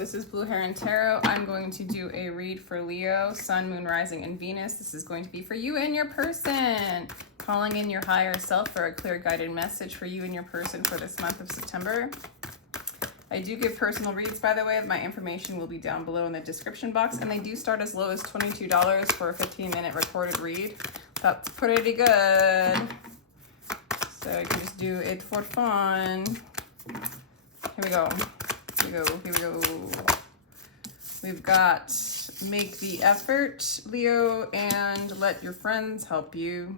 this is Blue Heron Tarot. I'm going to do a read for Leo, Sun, Moon, Rising, and Venus. This is going to be for you and your person. Calling in your higher self for a clear guided message for you and your person for this month of September. I do give personal reads, by the way. My information will be down below in the description box, and they do start as low as $22 for a 15-minute recorded read. That's pretty good. So I can just do it for fun. Here we go. Here we go. We've got make the effort, Leo, and let your friends help you.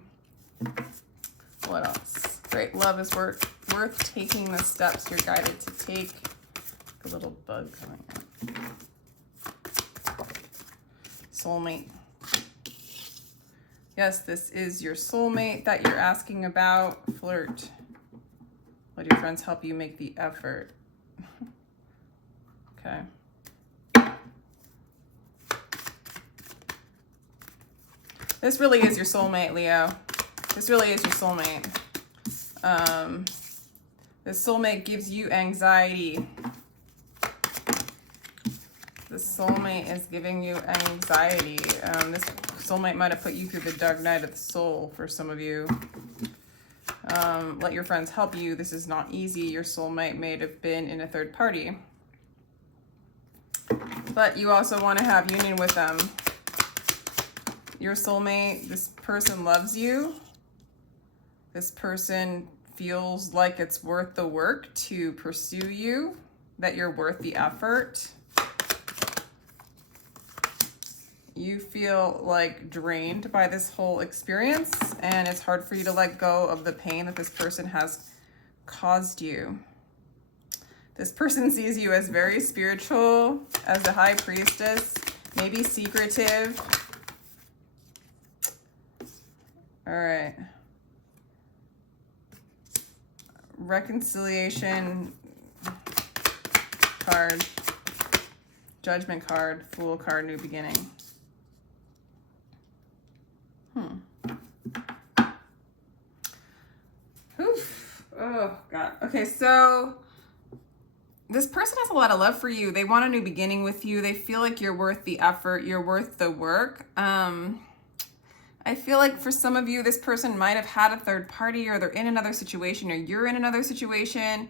What else? Great love is worth taking the steps you're guided to take. A little bug coming out. Soulmate. Yes, this is your soulmate that you're asking about. Flirt. Let your friends help you make the effort. Okay. This really is your soulmate, Leo. This really is your soulmate. This soulmate gives you anxiety. This soulmate is giving you anxiety. This soulmate might have put you through the dark night of the soul for some of you. Let your friends help you. This is not easy. Your soulmate may have been in a third party. But you also want to have union with them. Your soulmate, this person loves you. This person feels like it's worth the work to pursue you, that you're worth the effort. You feel like drained by this whole experience, and it's hard for you to let go of the pain that this person has caused you. This person sees you as very spiritual, as the high priestess, maybe secretive. All right. Reconciliation card, judgment card, fool card, new beginning. Oof. Oh, God. Okay, so this person has a lot of love for you. They want a new beginning with you. They feel like you're worth the effort. You're worth the work. I feel like for some of you, this person might have had a third party, or they're in another situation, or you're in another situation.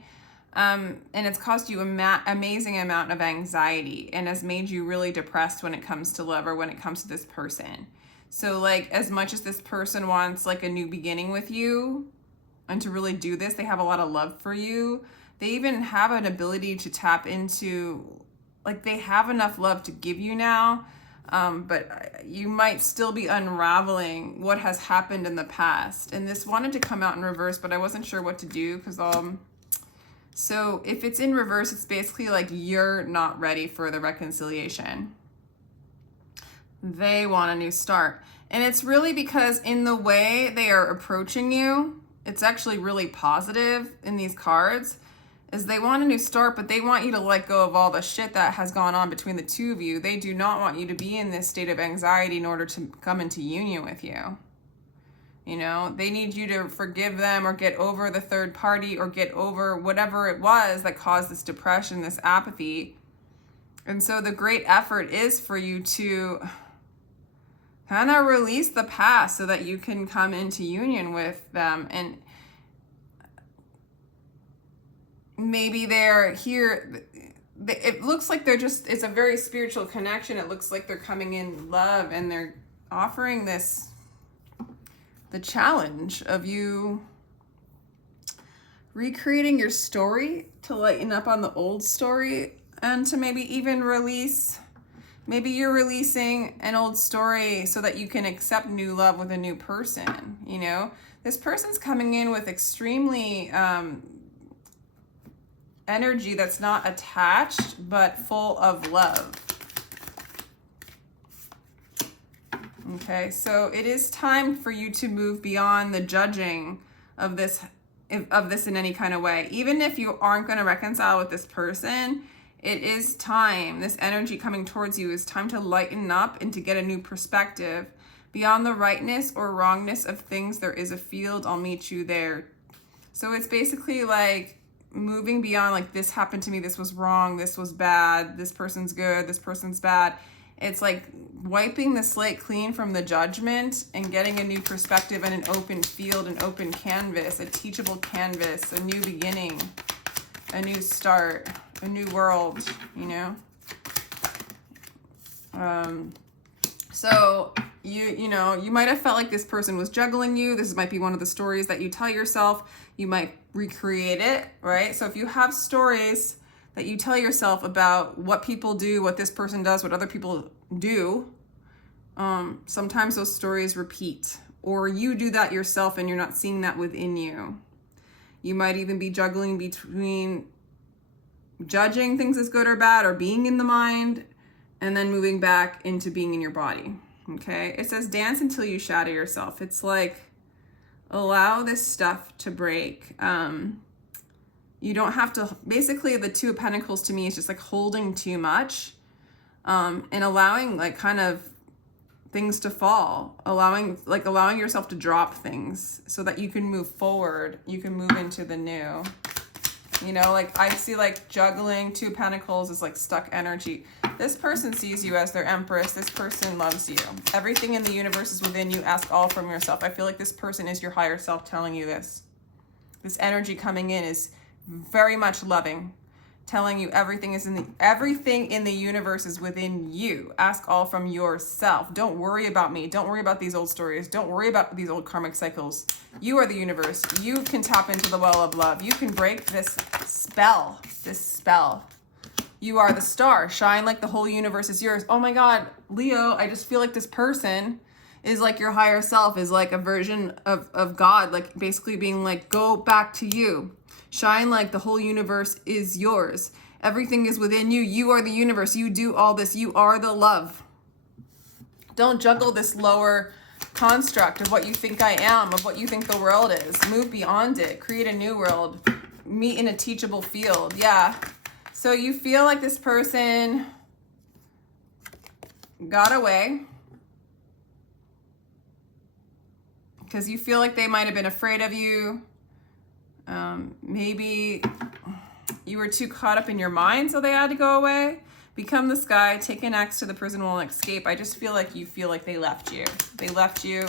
And it's caused you an amazing amount of anxiety and has made you really depressed when it comes to love, or when it comes to this person. So like, as much as this person wants like a new beginning with you and to really do this, they have a lot of love for you. They even have an ability to tap into, like, they have enough love to give you now, but you might still be unraveling what has happened in the past. And this wanted to come out in reverse, but I wasn't sure what to do because so if it's in reverse, it's basically like you're not ready for the reconciliation. They want a new start. And it's really because in the way they are approaching you, it's actually really positive in these cards, is they want a new start, but they want you to let go of all the shit that has gone on between the two of you. They do not want you to be in this state of anxiety in order to come into union with you. You know, they need you to forgive them, or get over the third party, or get over whatever it was that caused this depression, this apathy. And so the great effort is for you to kind of release the past so that you can come into union with them. And maybe they're here, it looks like they're just, it's a very spiritual connection. It looks like they're coming in love, and they're offering this, the challenge of you recreating your story to lighten up on the old story, and to maybe even release, maybe you're releasing an old story so that you can accept new love with a new person. You know, this person's coming in with extremely energy that's not attached, but full of love. Okay, so it is time for you to move beyond the judging of this in any kind of way. Even if you aren't going to reconcile with this person, it is time. This energy coming towards you is time to lighten up and to get a new perspective. Beyond the rightness or wrongness of things, there is a field. I'll meet you there. So it's basically like moving beyond like, this happened to me, this was wrong, this was bad, this person's good, this person's bad. It's like wiping the slate clean from the judgment and getting a new perspective and an open field, an open canvas, a teachable canvas, a new beginning, a new start, a new world, you know? So you know, you might have felt like this person was juggling you. This might be one of the stories that you tell yourself. You might recreate it, right? So if you have stories that you tell yourself about what people do, what this person does, what other people do, sometimes those stories repeat, or you do that yourself and you're not seeing that within you. You might even be juggling between judging things as good or bad, or being in the mind, and then moving back into being in your body. Okay, it says dance until you shatter yourself. It's like, allow this stuff to break. You don't have to, basically the Two of Pentacles to me is just like holding too much, and allowing like kind of things to fall, allowing yourself to drop things so that you can move forward. You can move into the new, you know, like I see like juggling. Two of Pentacles is like stuck energy. This person sees you as their empress. This person loves you. Everything in the universe is within you. Ask all from yourself. I feel like this person is your higher self telling you this. This energy coming in is very much loving, telling you everything in the universe is within you. Ask all from yourself. Don't worry about me. Don't worry about these old stories. Don't worry about these old karmic cycles. You are the universe. You can tap into the well of love. You can break this spell. You are the star. Shine like the whole universe is yours. Oh my God, Leo, I just feel like this person is like your higher self, is like a version of God, like basically being like, go back to you. Shine like the whole universe is yours. Everything is within you. You are the universe. You do all this. You are the love. Don't juggle this lower construct of what you think I am, of what you think the world is. Move beyond it. Create a new world. Meet in a teachable field. Yeah. So you feel like this person got away because you feel like they might have been afraid of you. Maybe you were too caught up in your mind, so they had to go away. Become the sky, take an axe to the prison wall and escape. I just feel like you feel like they left you. They left you.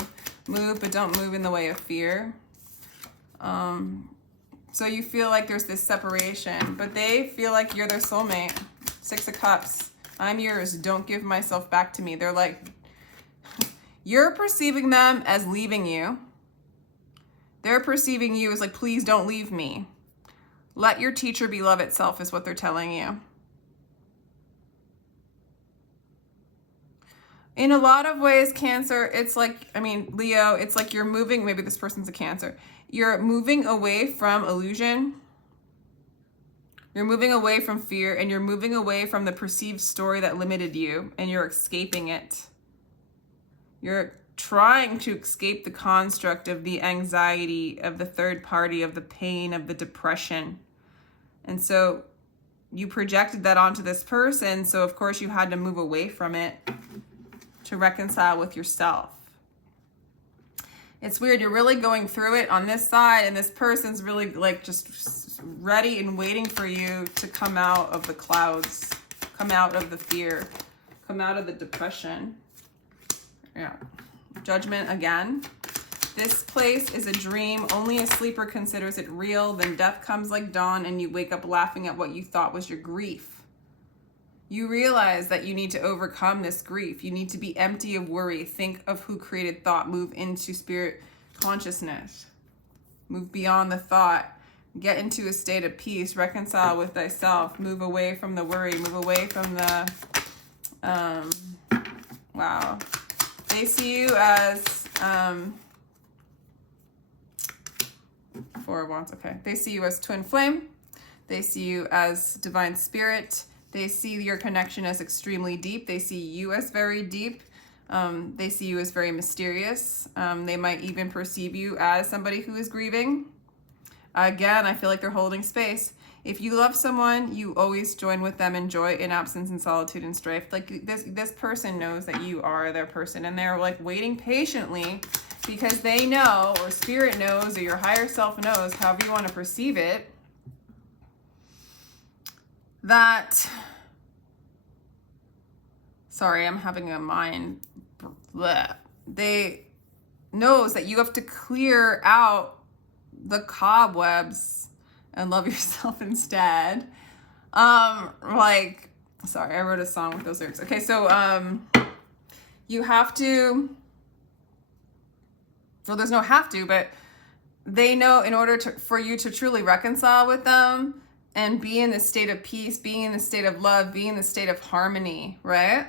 Move, but don't move in the way of fear. So you feel like there's this separation, but they feel like you're their soulmate. Six of Cups. I'm yours. Don't give myself back to me. They're like, you're perceiving them as leaving you. They're perceiving you as like, please don't leave me. Let your teacher be love itself is what they're telling you. In a lot of ways, Cancer, it's like, Leo, it's like you're moving, maybe this person's a Cancer. You're moving away from illusion. You're moving away from fear, and you're moving away from the perceived story that limited you, and you're escaping it. You're trying to escape the construct of the anxiety, of the third party, of the pain, of the depression. And so you projected that onto this person, so of course you had to move away from it to reconcile with yourself. It's weird, you're really going through it on this side, and this person's really like just ready and waiting for you to come out of the clouds, come out of the fear, come out of the depression. Yeah. Judgment again. This place is a dream. Only a sleeper considers it real. Then death comes like dawn, and you wake up laughing at what you thought was your grief. You realize that you need to overcome this grief. You need to be empty of worry. Think of who created thought. Move into spirit consciousness. Move beyond the thought. Get into a state of peace. Reconcile with thyself. Move away from the worry. Move away from the... wow. They see you as... Four of Wands. Okay. They see you as twin flame. They see you as divine spirit. They see your connection as extremely deep. They see you as very deep. They see you as very mysterious. They might even perceive you as somebody who is grieving. Again, I feel like they're holding space. If you love someone, you always join with them in joy, in absence, in solitude, and strife. Like this person knows that you are their person, and they're like waiting patiently because they know, or spirit knows, or your higher self knows, however you want to perceive it, that, sorry, I'm having a mind, bleh. They knows that you have to clear out the cobwebs and love yourself instead. Like, sorry, I wrote a song with those lyrics. Okay, so, you have to, well, there's no have to, but they know in order for you to truly reconcile with them and be in this state of peace, being in the state of love, being in the state of harmony, right?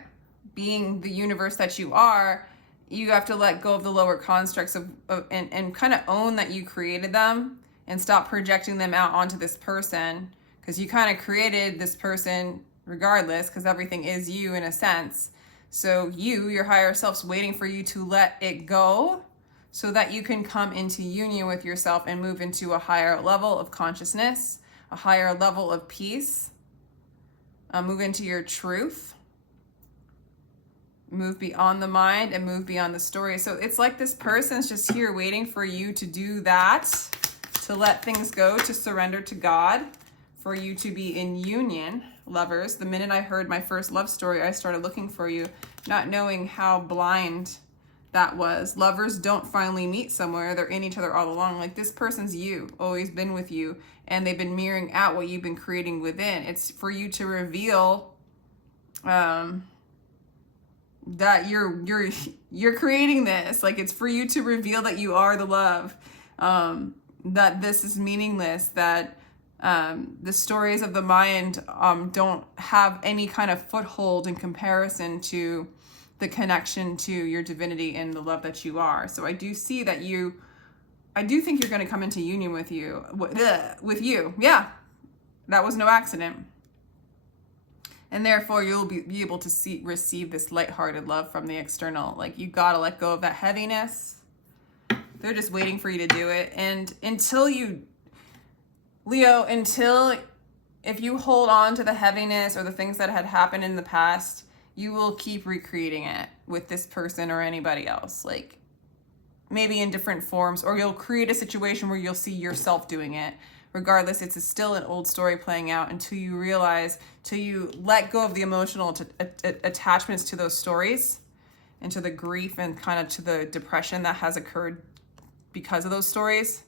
Being the universe that you are, you have to let go of the lower constructs and kind of own that you created them and stop projecting them out onto this person, because you kind of created this person regardless, because everything is you in a sense. So your higher self's waiting for you to let it go so that you can come into union with yourself and move into a higher level of consciousness, a higher level of peace, move into your truth, move beyond the mind and move beyond the story. So it's like this person's just here waiting for you to do that, to let things go, to surrender to God, for you to be in union. Lovers, the minute I heard my first love story, I started looking for you, not knowing how blind that was. Lovers don't finally meet somewhere. They're in each other all along. Like, this person's you, always been with you, and they've been mirroring out what you've been creating within. It's for you to reveal that you're creating this. Like, it's for you to reveal that you are the love, that this is meaningless, that the stories of the mind don't have any kind of foothold in comparison to the connection to your divinity and the love that you are. So I do see that I do think you're going to come into union with you. Yeah, that was no accident. And therefore you'll be able to receive this lighthearted love from the external. Like, you got to let go of that heaviness. They're just waiting for you to do it. And until if you hold on to the heaviness or the things that had happened in the past, you will keep recreating it with this person or anybody else, like maybe in different forms, or you'll create a situation where you'll see yourself doing it. Regardless, it's still an old story playing out until you let go of the emotional attachments to those stories and to the grief and kind of to the depression that has occurred because of those stories,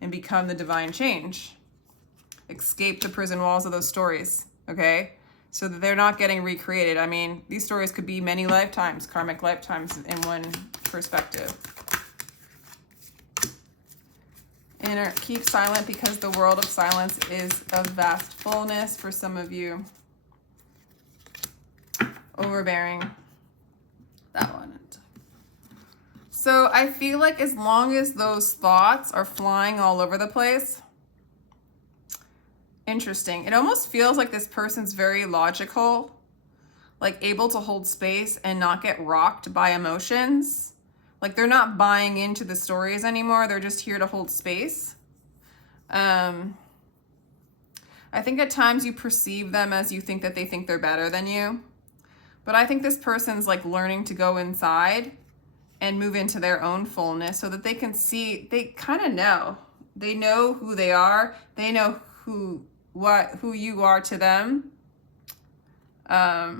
and become the divine change. Escape the prison walls of those stories, okay? So that they're not getting recreated. I mean, these stories could be many lifetimes, karmic lifetimes in one perspective. And keep silent, because the world of silence is of vast fullness for some of you. Overbearing. That one. So I feel like as long as those thoughts are flying all over the place, interesting. It almost feels like this person's very logical, like able to hold space and not get rocked by emotions. Like, they're not buying into the stories anymore. They're just here to hold space. I think at times you perceive them as you think that they think they're better than you. But I think this person's like learning to go inside and move into their own fullness so that they can see, they kind of know. They know who they are. They know who you are to them. I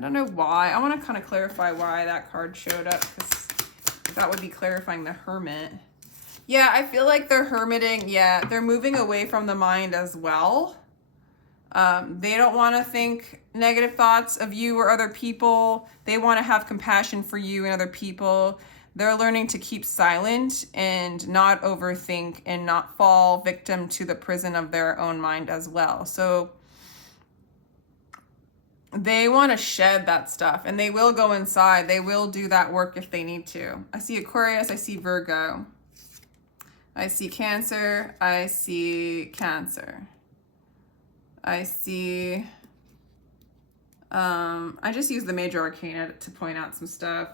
don't know why. I want to kind of clarify why that card showed up, because that would be clarifying the Hermit. Yeah, I feel like they're hermiting. Yeah, they're moving away from the mind as well. They don't want to think negative thoughts of you or other people. They want to have compassion for you and other people. They're learning to keep silent and not overthink and not fall victim to the prison of their own mind as well. So they want to shed that stuff, and they will go inside. They will do that work if they need to. I see Aquarius. I see Virgo. I see Cancer. I see Cancer. I see, I just use the major arcana to point out some stuff,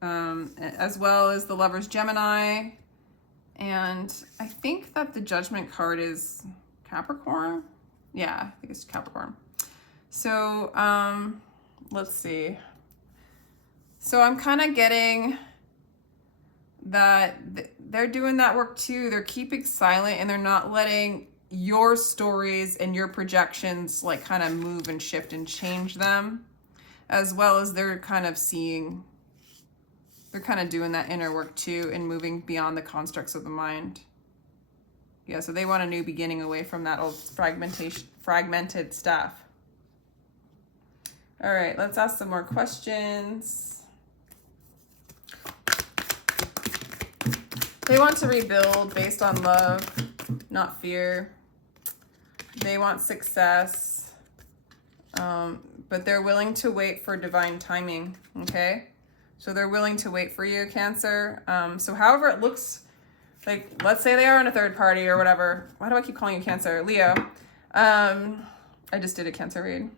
as well as the Lover's Gemini. And I think that the Judgment card is Capricorn. Yeah, I think it's Capricorn. So, let's see. So I'm kind of getting that they're doing that work too. They're keeping silent, and they're not letting your stories and your projections like kind of move and shift and change them, as well as they're kind of doing that inner work too and moving beyond the constructs of the mind. Yeah, so they want a new beginning away from that old fragmented stuff. All right, let's ask some more questions. They want to rebuild based on love, not fear. They want success, but they're willing to wait for divine timing, okay? So they're willing to wait for you, Cancer. So however it looks, like, let's say they are in a third party or whatever. Why do I keep calling you Cancer? Leo. I just did a Cancer read.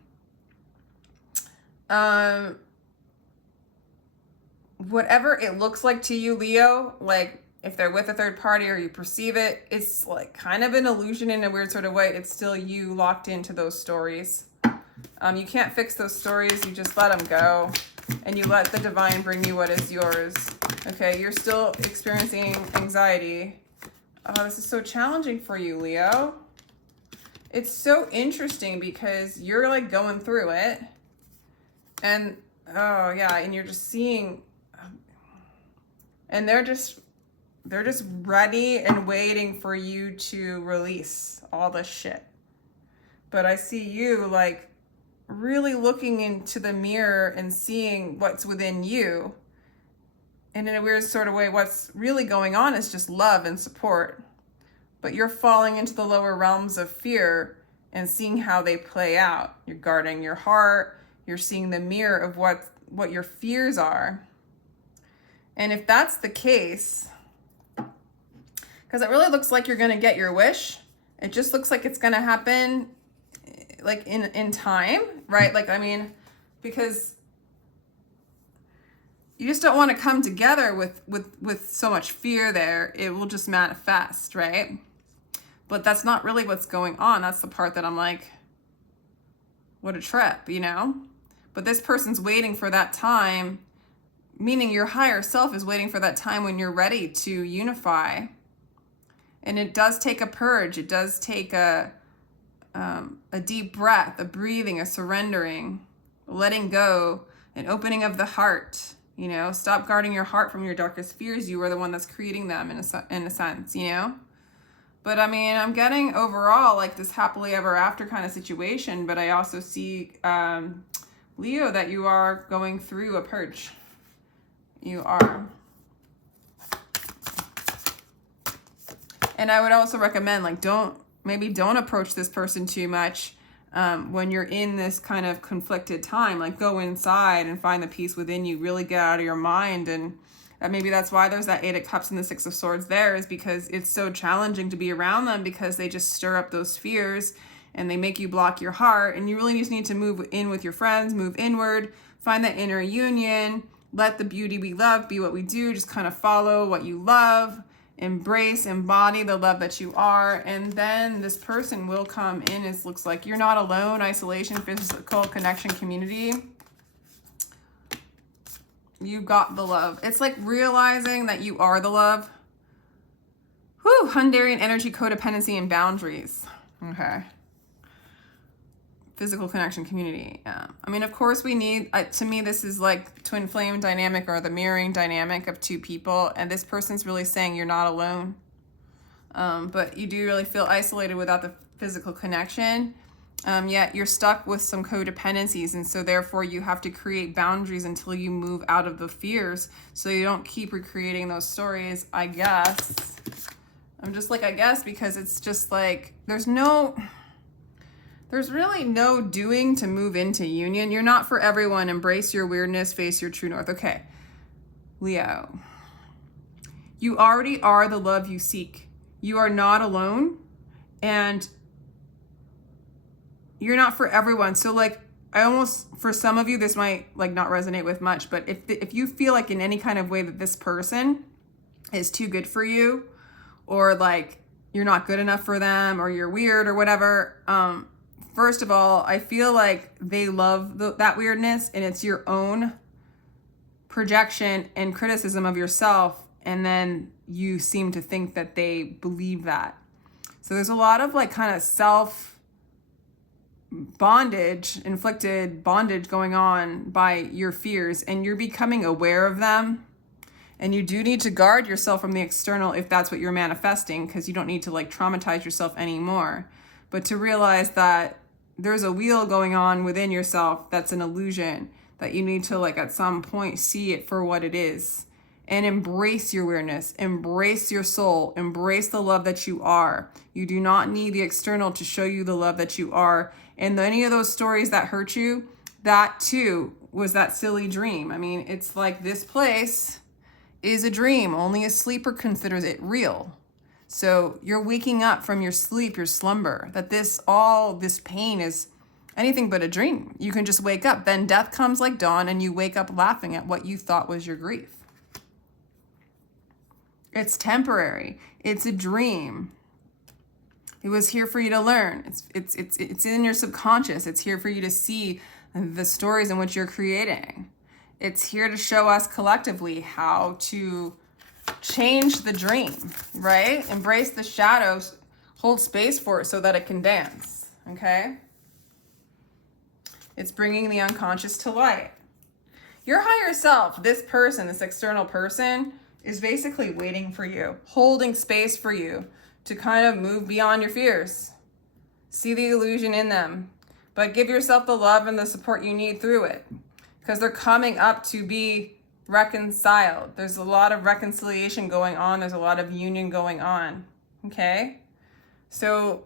Whatever it looks like to you, Leo, like if they're with a third party or you perceive it, it's like kind of an illusion in a weird sort of way. It's still you locked into those stories. You can't fix those stories. You just let them go and you let the divine bring you what is yours. Okay, you're still experiencing anxiety. Oh, this is so challenging for you, Leo. It's so interesting because you're like going through it. And, oh yeah, and you're just seeing, and they're just ready and waiting for you to release all this shit. But I see you like really looking into the mirror and seeing what's within you. And in a weird sort of way, what's really going on is just love and support. But you're falling into the lower realms of fear and seeing how they play out. You're guarding your heart. You're seeing the mirror of what your fears are. And if that's the case, because it really looks like you're going to get your wish. It just looks like it's going to happen like in time, right? Like, I mean, because you just don't want to come together with so much fear there. It will just manifest, right? But that's not really what's going on. That's the part that I'm like, what a trip, you know? But this person's waiting for that time, meaning your higher self is waiting for that time when you're ready to unify. And it does take a purge. It does take a deep breath, a breathing, a surrendering, letting go, an opening of the heart. You know, stop guarding your heart from your darkest fears. You are the one that's creating them in a sense, you know? But I mean, I'm getting overall like this happily ever after kind of situation, but I also see, Leo, that you are going through a purge. You are. And I would also recommend, like, don't approach this person too much when you're in this kind of conflicted time. Like, go inside and find the peace within you. Really get out of your mind. And maybe that's why there's that 8 of Cups and the 6 of Swords there, is because it's so challenging to be around them because they just stir up those fears and they make you block your heart. And you really just need to move in with your friends, move inward, find that inner union, let the beauty we love be what we do. Just kind of follow what you love. Embrace, embody the love that you are, and then this person will come in. It looks like you're not alone. Isolation, physical connection, community. You got the love. It's like realizing that you are the love. Whew, Hundarian energy, codependency, and boundaries. Okay. Physical connection, community. I mean, of course we need, to me, this is like twin flame dynamic or the mirroring dynamic of two people. And this person's really saying you're not alone. But you do really feel isolated without the physical connection. Yet you're stuck with some codependencies. And so therefore you have to create boundaries until you move out of the fears. So you don't keep recreating those stories, I guess. I'm just like, I guess, because it's just like, there's really no doing to move into union. You're not for everyone. Embrace your weirdness, face your true north. Okay, Leo, you already are the love you seek. You are not alone, and you're not for everyone. So like, for some of you, this might like not resonate with much, but if you feel like in any kind of way that this person is too good for you, or like you're not good enough for them, or you're weird or whatever, first of all, I feel like they love that weirdness, and it's your own projection and criticism of yourself, and then you seem to think that they believe that. So there's a lot of like kind of self bondage, inflicted bondage going on by your fears, and you're becoming aware of them. And you do need to guard yourself from the external if that's what you're manifesting, because you don't need to like traumatize yourself anymore. But to realize that there's a wheel going on within yourself that's an illusion, that you need to like at some point see it for what it is and embrace your awareness, embrace your soul, embrace the love that you are. You do not need the external to show you the love that you are. And any of those stories that hurt you, that too was that silly dream. I mean, it's like this place is a dream. Only a sleeper considers it real. So you're waking up from your sleep, your slumber, that all this pain is anything but a dream. You can just wake up. Then death comes like dawn and you wake up laughing at what you thought was your grief. It's temporary. It's a dream. It was here for you to learn. It's in your subconscious. It's here for you to see the stories in which you're creating. It's here to show us collectively how to change the dream, right? Embrace the shadows, hold space for it so that it can dance, okay? It's bringing the unconscious to light. Your higher self, this person, this external person, is basically waiting for you, holding space for you to kind of move beyond your fears. See the illusion in them, but give yourself the love and the support you need through it, because they're coming up to be reconciled. There's a lot of reconciliation going on. There's a lot of union going on, okay? So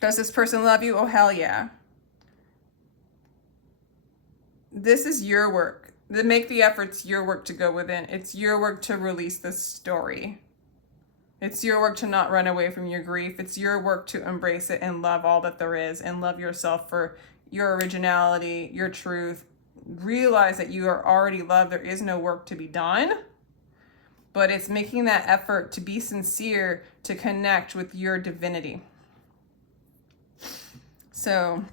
does this person love you? Oh, hell yeah. This is your work. Make the efforts your work to go within. It's your work to release this story. It's your work to not run away from your grief. It's your work to embrace it and love all that there is and love yourself for your originality, your truth. Realize that you are already loved. There is no work to be done, but it's making that effort to be sincere, to connect with your divinity. So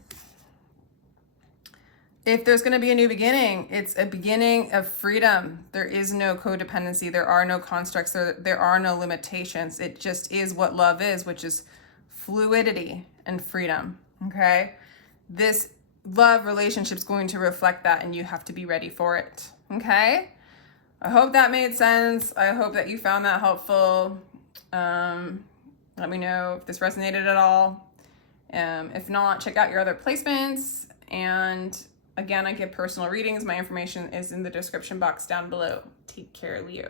if there's going to be a new beginning, it's a beginning of freedom. There is no codependency. There are no constructs. There are no limitations. It just is what love is, which is fluidity and freedom. Okay? This love relationship is going to reflect that, and you have to be ready for it. Okay? I hope that made sense. I hope that you found that helpful. Let me know if this resonated at all. If not, check out your other placements. And again, I give personal readings. My information is in the description box down below. Take care, Leo.